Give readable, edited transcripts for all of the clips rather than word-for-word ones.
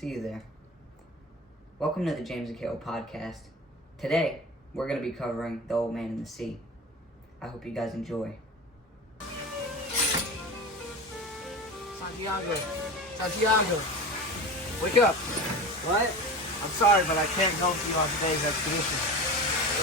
See you there. Welcome to the James and Kale podcast. Today, we're going to be covering The Old Man in the Sea. I hope you guys enjoy. Santiago, wake up. What? I'm sorry, but I can't help you on today's expedition.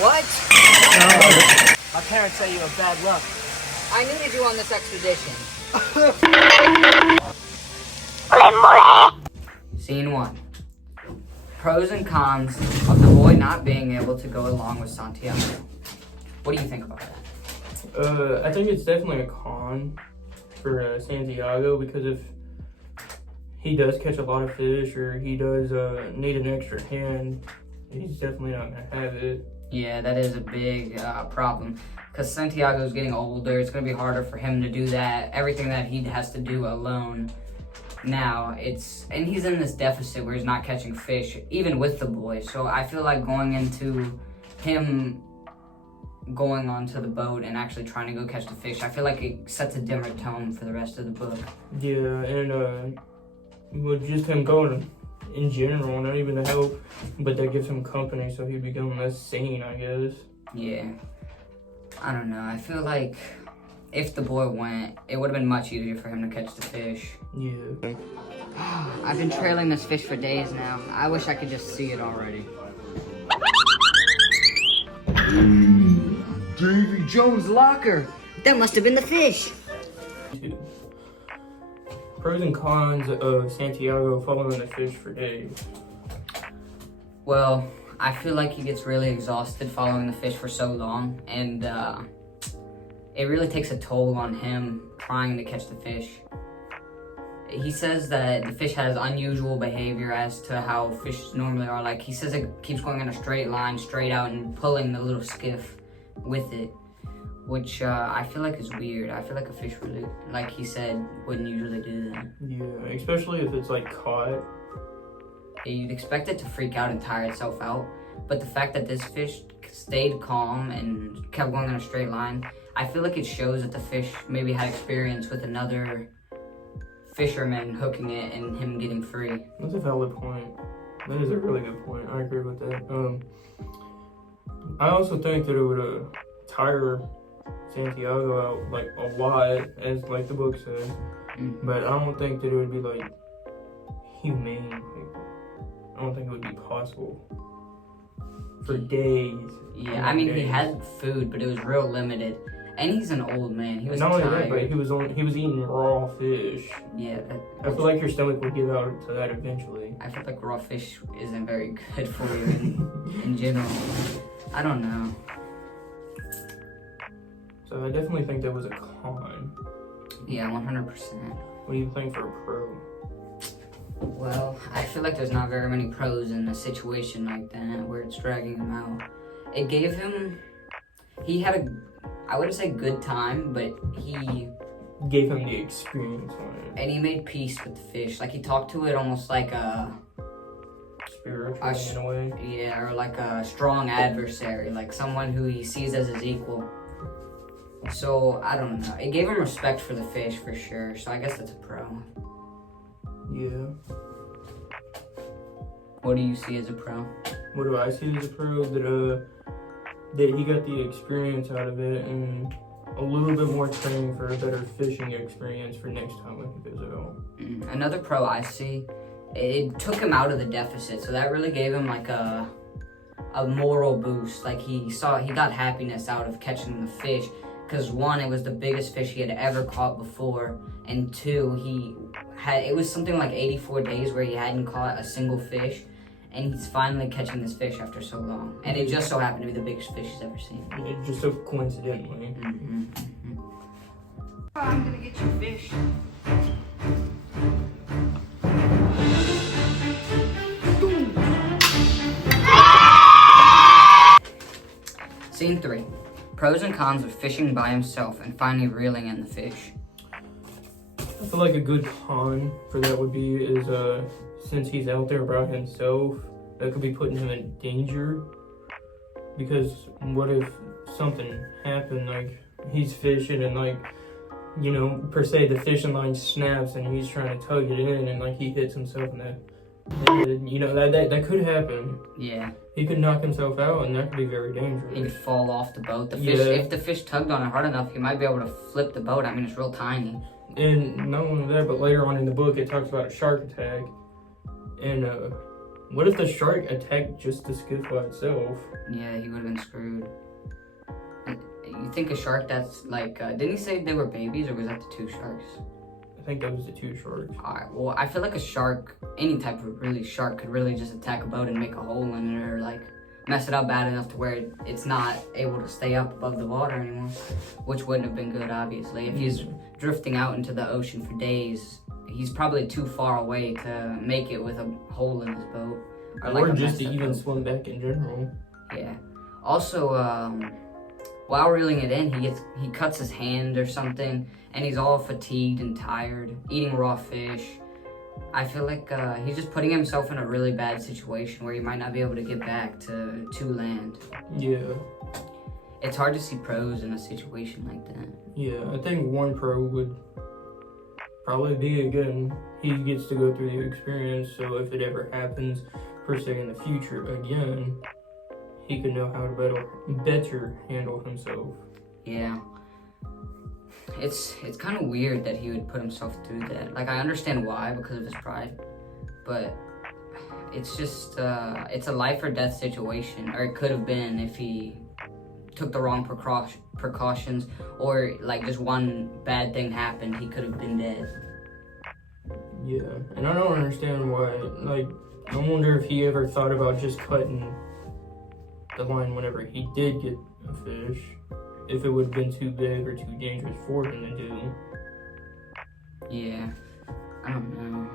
What? My parents say you have bad luck. I needed you on this expedition. Scene 1. Pros and cons of the boy not being able to go along with Santiago. What do you think about that? I think it's definitely a con for Santiago, because if he does catch a lot of fish or he does need an extra hand, he's definitely not going to have it. Yeah, that is a big problem because Santiago's getting older. It's going to be harder for him to do that. Everything that he has to do alone now, and he's in this deficit where he's not catching fish, even with the boys. So I feel like going into him going onto the boat and actually trying to go catch the fish, I feel like it sets a dimmer tone for the rest of the book. Yeah, and with just him going in general, not even to help, but that gives him company, so he'd become less sane, I guess. Yeah. I don't know. I feel like if the boy went, it would have been much easier for him to catch the fish. Yeah. I've been trailing this fish for days now. I wish I could just see it already. Davy Jones' locker. That must have been the fish. Pros and cons of Santiago following the fish for days. Well, I feel like he gets really exhausted following the fish for so long, and it really takes a toll on him trying to catch the fish. He says that the fish has unusual behavior as to how fish normally are. Like, he says it keeps going in a straight line, straight out, and pulling the little skiff with it, which I feel like is weird. I feel like a fish really, like he said, wouldn't usually do that. Yeah, especially if it's like caught. You'd expect it to freak out and tire itself out, but the fact that this fish stayed calm and kept going in a straight line, I feel like it shows that the fish maybe had experience with another fisherman hooking it and him getting free. That's a valid point. That is a really good point. I agree with that. I also think that it would tire Santiago out like a lot, as like the book said. Mm-hmm. But I don't think that it would be like humane. Like, I don't think it would be possible for days. Yeah, I mean, he had food, but it was real limited. And he's an old man. He was not only tired. that, but he was eating raw fish. Yeah. I feel like your stomach would give out to that eventually. I feel like raw fish isn't very good for you in general. I don't know. So I definitely think that was a con. Yeah, 100%. What do you think for a pro? Well, I feel like there's not very many pros in a situation like that where it's dragging him out. It gave him, he had I wouldn't say good time, but he gave him the experience on it. And he made peace with the fish. Like, he talked to it almost like a spiritual in a way. Yeah, or like a strong adversary, like someone who he sees as his equal. So, I don't know. It gave him respect for the fish, for sure. So, I guess that's a pro. Yeah. What do you see as a pro? What do I see as a pro? That he got the experience out of it and a little bit more training for a better fishing experience for next time when he goes out. Another pro I see, it took him out of the deficit. So, that really gave him like a moral boost. Like, he got happiness out of catching the fish. Because one, it was the biggest fish he had ever caught before, and two, it was something like 84 days where he hadn't caught a single fish, and he's finally catching this fish after so long. And it just so happened to be the biggest fish he's ever seen. It just so coincidentally. I'm gonna get you fish. Scene 3. Pros and cons of fishing by himself and finally reeling in the fish. I feel like a good con for that would be is since he's out there by himself, that could be putting him in danger. Because what if something happened, like he's fishing and like, per se the fishing line snaps and he's trying to tug it in and like he hits himself in the And, you know, that could happen. Yeah, He could knock himself out, and that could be very he dangerous. could fall off the boat. The fish, Yeah. if the fish tugged on it hard enough, he might be able to flip the boat. I mean, it's real tiny. And not only that, but later on in the book, it talks about a shark attack. And what if the shark attacked just the skiff by itself? Yeah, he would have been screwed. You think a shark that's like, didn't he say they were babies, or was that the two sharks? I think that was the two sharks. Alright, well, I feel like a shark, any type of really shark, could really just attack a boat and make a hole in it, or like mess it up bad enough to where it's not able to stay up above the water anymore, which wouldn't have been good, obviously. If he's drifting out into the ocean for days, he's probably too far away to make it with a hole in his boat. Or a just messed to up even boat. swim back in general. Yeah. Also, while reeling it in, he cuts his hand or something, and he's all fatigued and tired, eating raw fish. I feel like he's just putting himself in a really bad situation where he might not be able to get back to land. Yeah. It's hard to see pros in a situation like that. Yeah, I think one pro would probably be, again, he gets to go through the experience, so if it ever happens, per se, in the future again, he could know how to better handle himself. Yeah. It's kind of weird that he would put himself through that. Like, I understand why, because of his pride, but it's just, it's a life or death situation, or it could have been if he took the wrong precautions, or like just one bad thing happened, he could have been dead. Yeah, and I don't understand why, like, I wonder if he ever thought about just cutting the line whenever he did get a fish, if it would have been too big or too dangerous for him to do. Yeah, I don't know.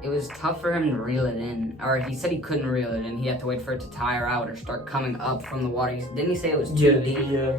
It was tough for him to reel it in, or he said he couldn't reel it in. He had to wait for it to tire out or start coming up from the water. Didn't he say it was too deep? Yeah.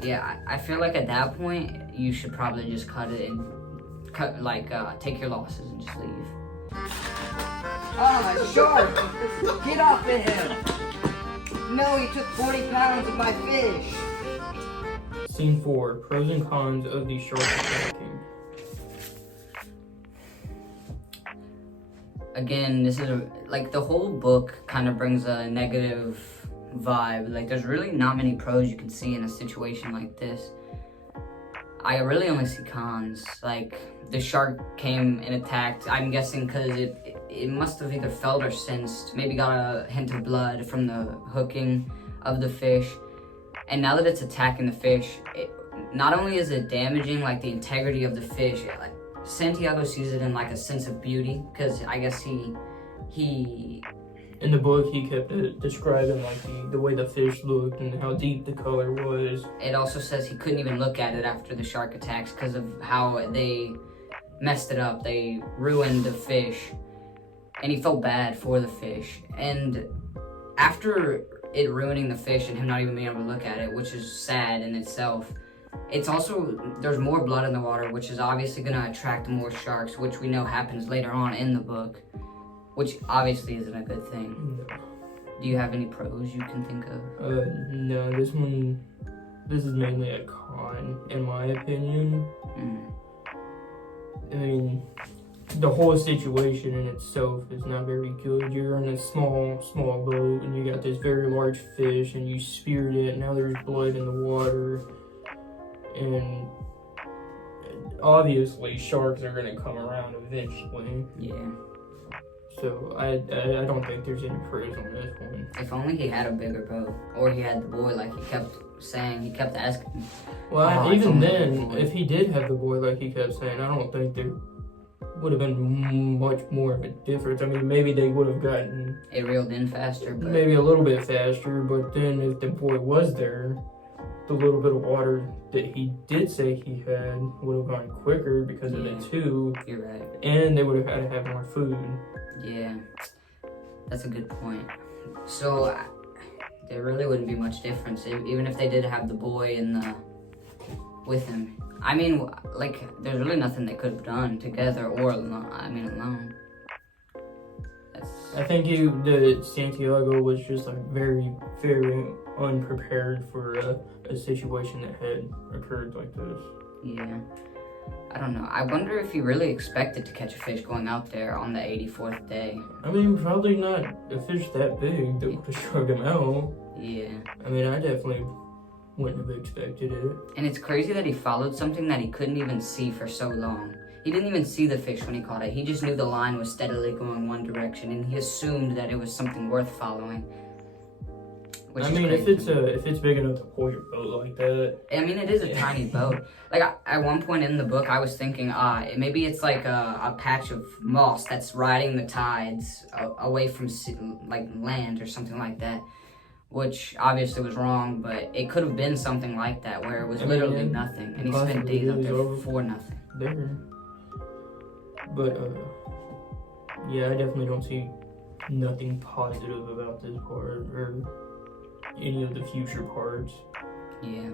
Yeah, I feel like at that point you should probably just take your losses and just leave. Oh, shark! Get off of him! No, he took 40 pounds of my fish! Scene 4, pros and cons of the shark attacking. Again, this is like the whole book kind of brings a negative vibe. Like, there's really not many pros you can see in a situation like this. I really only see cons. Like, the shark came and attacked, I'm guessing because it must have either felt or sensed, maybe got a hint of blood from the hooking of the fish. And now that it's attacking the fish, not only is it damaging like the integrity of the fish, like Santiago sees it in like a sense of beauty, because I guess he in the book he kept describing like the way the fish looked and how deep the color was. It also says he couldn't even look at it after the shark attacks because of how they messed it up. They ruined the fish, and he felt bad for the fish. And after it ruining the fish and him not even being able to look at it, which is sad in itself, it's also, there's more blood in the water, which is obviously going to attract more sharks, which we know happens later on in the book, which obviously isn't a good thing. No. Do you have any pros you can think of? No, this is mainly a con, in my opinion. I mean, the whole situation in itself is not very good. You're in a small boat, and you got this very large fish, and you speared it, and now there's blood in the water. And obviously, sharks are going to come around eventually. Yeah. So I don't think there's any pros on this one. If only he had a bigger boat, or he had the boy like he kept saying, he kept asking. Well, Oh, it's even only then, boy. if he did have the boy like he kept saying, I don't think there would have been much more of a difference. I mean, maybe they would have gotten It reeled in faster, but maybe a little bit faster, but then if the boy was there, the little bit of water that he did say he had would have gone quicker because of Yeah. the tube, you're right. and they would have had to have more food. Yeah, that's a good point. So there really wouldn't be much difference even if they did have the boy with him. I mean, like, there's really nothing they could have done together or alone. I think that Santiago was just like very, very unprepared for a situation that had occurred like this. Yeah. I don't know. I wonder if he really expected to catch a fish going out there on the 84th day. I mean, probably not a fish that big that would have shrugged him out. Yeah. I mean, I definitely wouldn't have expected it. And it's crazy that he followed something that he couldn't even see for so long. He didn't even see the fish when he caught it. He just knew the line was steadily going one direction, and he assumed that it was something worth following. Which I is mean, crazy. if it's big enough to pull your boat like that. I mean, it is a tiny boat. Like, at one point in the book, I was thinking, maybe it's like a patch of moss that's riding the tides away from, like, land or something like that. Which obviously was wrong, but it could have been something like that, where it was literally nothing. And he spent days up there for nothing. There. But, yeah, I definitely don't see nothing positive about this part, or any of the future parts. Yeah.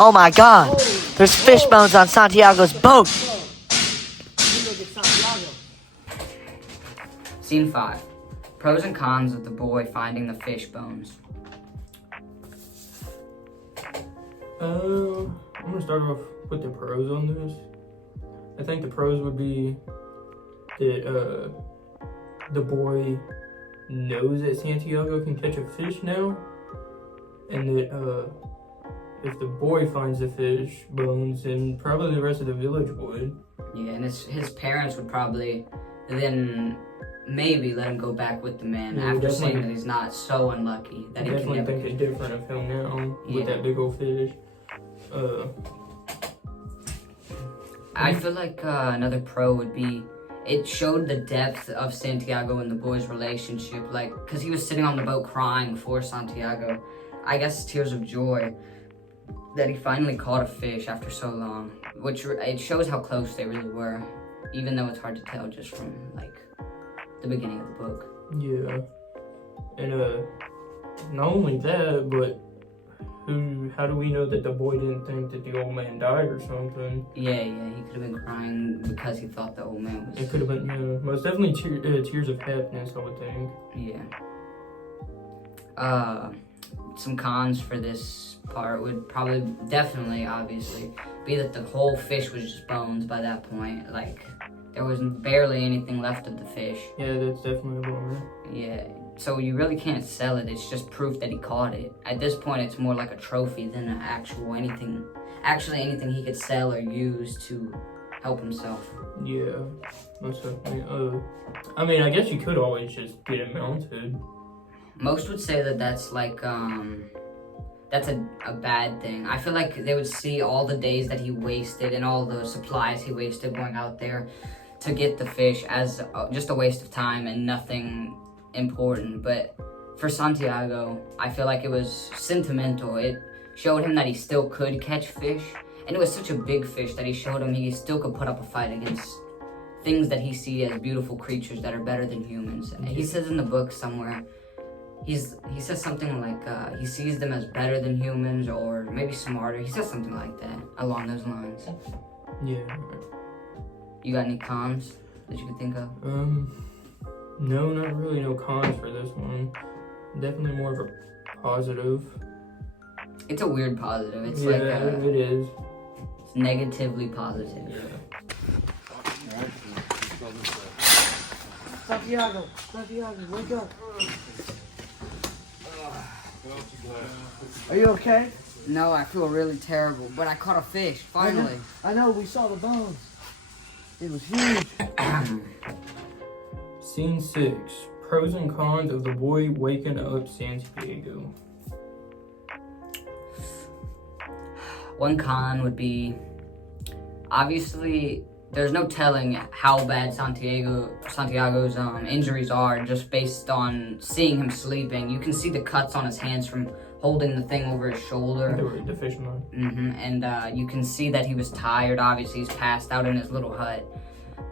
Oh my God! There's fish bones on Santiago's boat! Scene 5. Pros and cons of the boy finding the fish bones. I'm gonna start off with the pros on this. I think the pros would be that the boy knows that Santiago can catch a fish now, and that if the boy finds the fish bones, then probably the rest of the village would. Yeah, and his parents would probably then maybe let him go back with the man Yeah, after definitely. saying that he's not so unlucky that I he can definitely never think catch it's different of him now Yeah. with that big old fish. I feel like another pro would be it showed the depth of Santiago and the boy's relationship, like, because he was sitting on the boat crying for Santiago. I guess tears of joy that he finally caught a fish after so long, which it shows how close they really were, even though it's hard to tell just from, like, the beginning of the book. Yeah, and not only that, but how do we know that the boy didn't think that the old man died or something? Yeah, he could have been crying because he thought the old man was... It could have been, most definitely tears of happiness, I would think. Yeah. Some cons for this part would probably, definitely, obviously, be that the whole fish was just bones by that point. Like, there was barely anything left of the fish. Yeah, that's definitely a bummer. Yeah, so you really can't sell it. It's just proof that he caught it. At this point, it's more like a trophy than an anything he could sell or use to help himself. Yeah, most definitely. I mean, I guess you could always just get it mounted. Most would say that that's like, that's a bad thing. I feel like they would see all the days that he wasted and all the supplies he wasted going out there to get the fish as just a waste of time and nothing important. But for Santiago, I feel like it was sentimental. It showed him that he still could catch fish, and it was such a big fish that he showed him he still could put up a fight against things that he sees as beautiful creatures that are better than humans. He says in the book somewhere, he says something like he sees them as better than humans or maybe smarter. He says something like that along those lines. Yeah. You got any cons that you could think of? No, not really. No cons for this one. Definitely more of a positive. It's a weird positive. It's yeah, like it is. it's negatively positive. Yeah. Santiago, wake up. Are you okay? No, I feel really terrible, but I caught a fish, finally. I know, we saw the bones. It was huge. Scene 6. Pros and cons of the boy waking up Santiago. One con would be, obviously, there's no telling how bad Santiago's injuries are just based on seeing him sleeping. You can see the cuts on his hands from holding the thing over his shoulder. The fisherman. And you can see that he was tired. Obviously, he's passed out in his little hut.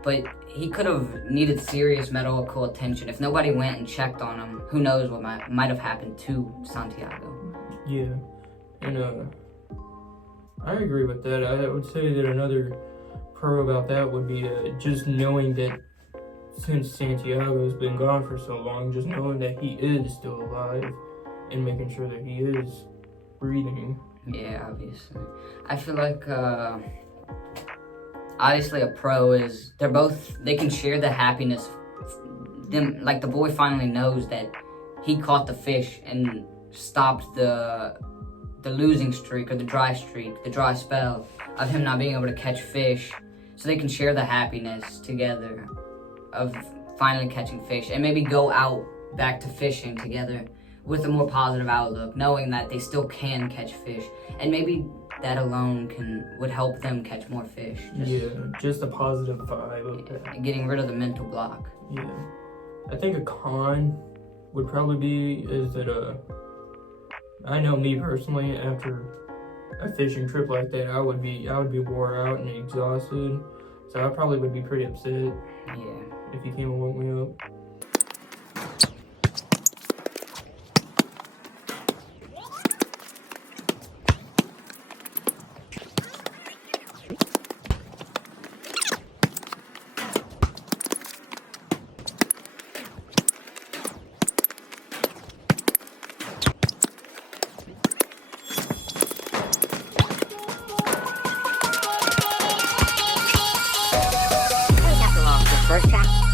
But he could have needed serious medical attention. If nobody went and checked on him, who knows what might have happened to Santiago. Yeah. And I agree with that. I would say that another pro about that would be just knowing that since Santiago's been gone for so long, just knowing that he is still alive and making sure that he is breathing. Yeah, obviously. I feel like obviously a pro is they can share the happiness. Them like the boy finally knows that he caught the fish and stopped the losing streak or the dry spell of him not being able to catch fish. So they can share the happiness together of finally catching fish and maybe go out back to fishing together with a more positive outlook, knowing that they still can catch fish, and maybe that alone would help them catch more fish. Just a positive vibe of that. Getting rid of the mental block. Yeah, I think a con would probably be is that I know me personally, after a fishing trip like that, I would be wore out and exhausted, so I probably would be pretty upset. Yeah. If you came and woke me up. First track.